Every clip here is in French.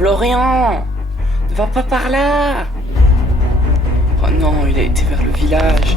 Florian! Ne va pas par là! Oh non, il a été vers le village.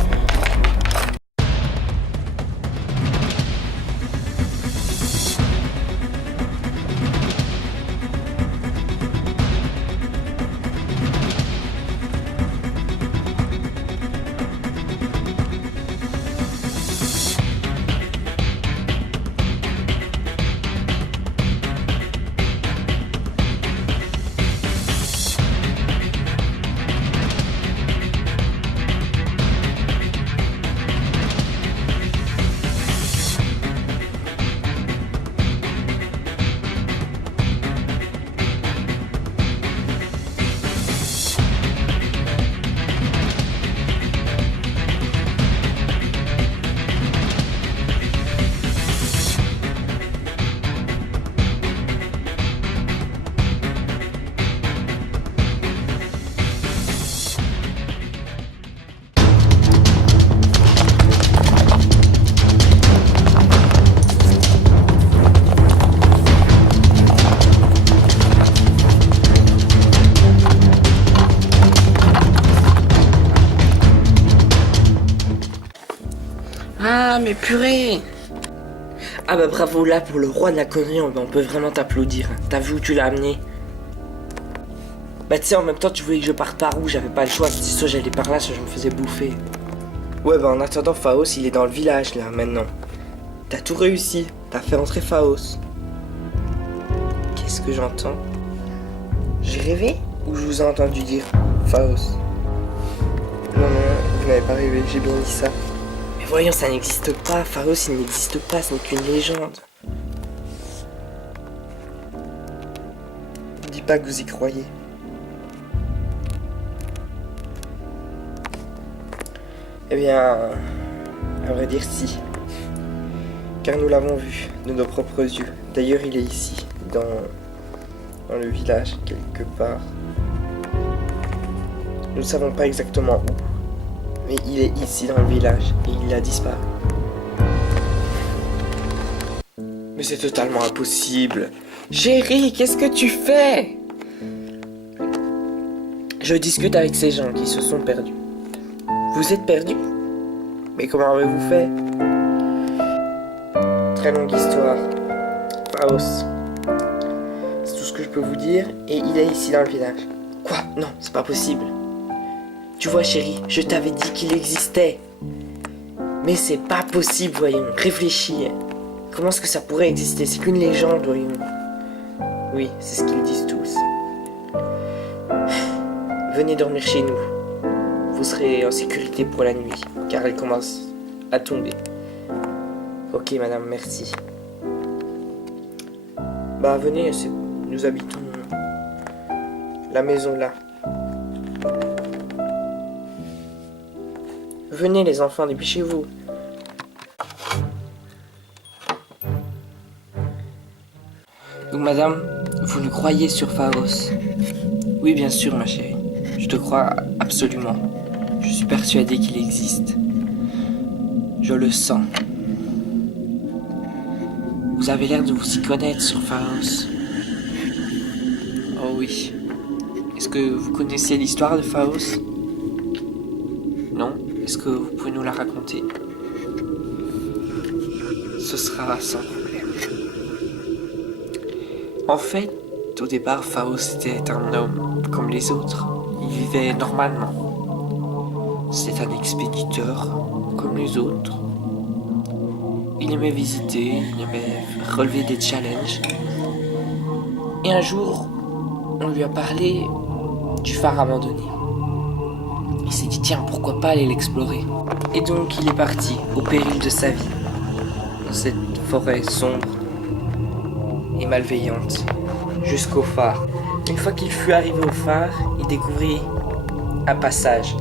Ah, mais purée! Ah bah bravo, là, pour le roi de la connerie, on peut vraiment t'applaudir. T'as vu où tu l'as amené? Bah tu sais, en même temps, tu voulais que je parte par où? J'avais pas le choix. Soit j'allais par là, soit je me faisais bouffer. Ouais, bah en attendant, Faos, il est dans le village, là, maintenant. T'as tout réussi. T'as fait rentrer Faos. Qu'est-ce que j'entends? J'ai rêvé? Ou je vous ai entendu dire Faos? Non, vous n'avez pas rêvé, j'ai bien dit ça. Mais voyons, ça n'existe pas. Faos, il n'existe pas, ce n'est qu'une légende. Ne dis pas que vous y croyez. Eh bien, à vrai dire, si. Car nous l'avons vu de nos propres yeux. D'ailleurs, il est ici, dans le village, quelque part. Nous ne savons pas exactement où. Mais il est ici dans le village et il a disparu. Mais c'est totalement impossible. Chérie, qu'est-ce que tu fais? Je discute avec ces gens qui se sont perdus. Vous êtes perdus? Mais comment avez-vous fait? Très longue histoire. Faos. C'est tout ce que je peux vous dire et il est ici dans le village. Quoi? Non, c'est pas possible. Tu vois chérie, je t'avais dit qu'il existait. Mais c'est pas possible, voyons. Réfléchis. Comment est-ce que ça pourrait exister? C'est qu'une légende, voyons. Oui, c'est ce qu'ils disent tous. Venez dormir chez nous. Vous serez en sécurité pour la nuit, car elle commence à tomber. Ok madame, merci. Bah venez, nous habitons la maison là. Venez les enfants, dépêchez-vous. Donc madame, vous nous croyez sur Faos? Oui bien sûr ma chérie, je te crois absolument. Je suis persuadé qu'il existe. Je le sens. Vous avez l'air de vous y connaître sur Faos. Oh oui. Est-ce que vous connaissez l'histoire de Faos? Non? Est-ce que vous pouvez nous la raconter? Ce sera sans problème. En fait, au départ, Faos était un homme comme les autres. Il vivait normalement. C'était un expéditeur comme les autres. Il aimait visiter, il aimait relever des challenges. Et un jour, on lui a parlé du phare abandonné. Il s'est dit tiens, pourquoi pas aller l'explorer. Et donc il est parti au péril de sa vie dans cette forêt sombre et malveillante jusqu'au phare. Une fois qu'il fut arrivé au phare, il découvrit un passage,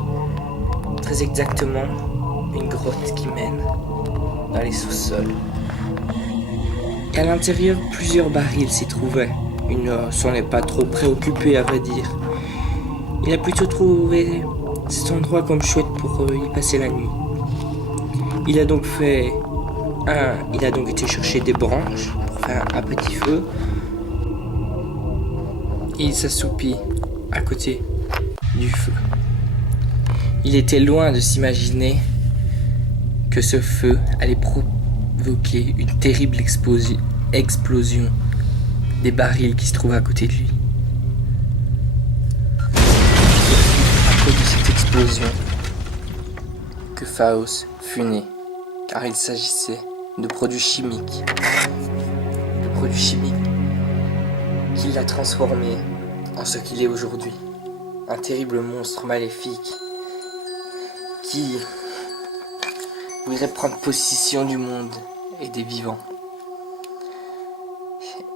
très exactement une grotte qui mène dans les sous-sols. Et à l'intérieur, plusieurs barils s'y trouvaient. Il ne s'en est pas trop préoccupé à vrai dire. Il a plutôt trouvé cet endroit comme chouette pour y passer la nuit. Il a donc été chercher des branches pour faire un petit feu. et il s'assoupit à côté du feu. Il était loin de s'imaginer que ce feu allait provoquer une terrible explosion des barils qui se trouvaient à côté de lui. À cause de cette explosion que Faust fut né, car il s'agissait de produits chimiques. De produits chimiques qui l'a transformé en ce qu'il est aujourd'hui. Un terrible monstre maléfique qui voudrait prendre possession du monde et des vivants.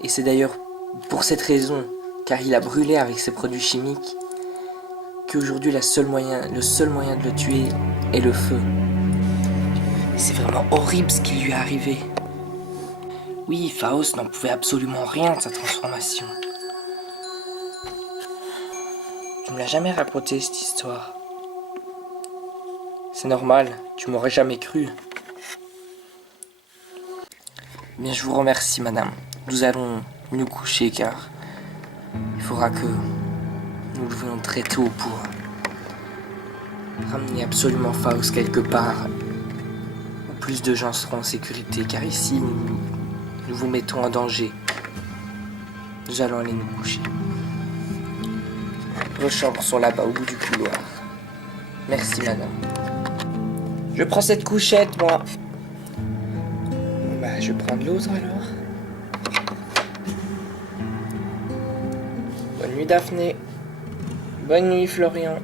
Et c'est d'ailleurs pour cette raison, car il a brûlé avec ses produits chimiques, qu'aujourd'hui le seul moyen de le tuer est le feu. Et c'est vraiment horrible ce qui lui est arrivé. Oui, Faust n'en pouvait absolument rien de sa transformation. Tu me l'as jamais raconté cette histoire. C'est normal, tu m'aurais jamais cru. Bien, je vous remercie, madame. Nous allons nous coucher car il faudra que nous levions très tôt pour ramener absolument Faust quelque part où plus de gens seront en sécurité, car ici nous vous mettons en danger. Nous allons aller nous coucher. Vos chambres sont là-bas au bout du couloir. Merci, madame. Je prends cette couchette, moi. Bah, je vais prendre l'autre alors. Bonne nuit, Daphné. Bonne nuit, Florian.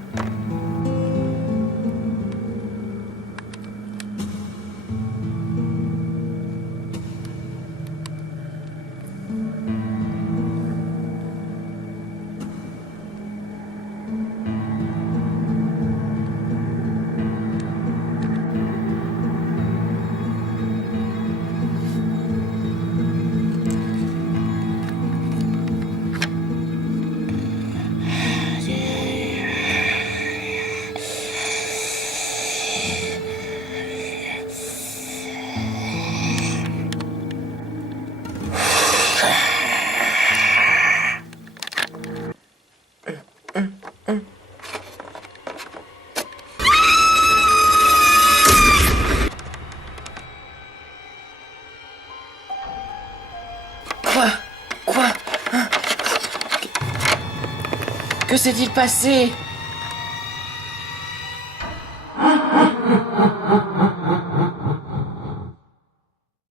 Quoi? Que s'est-il passé?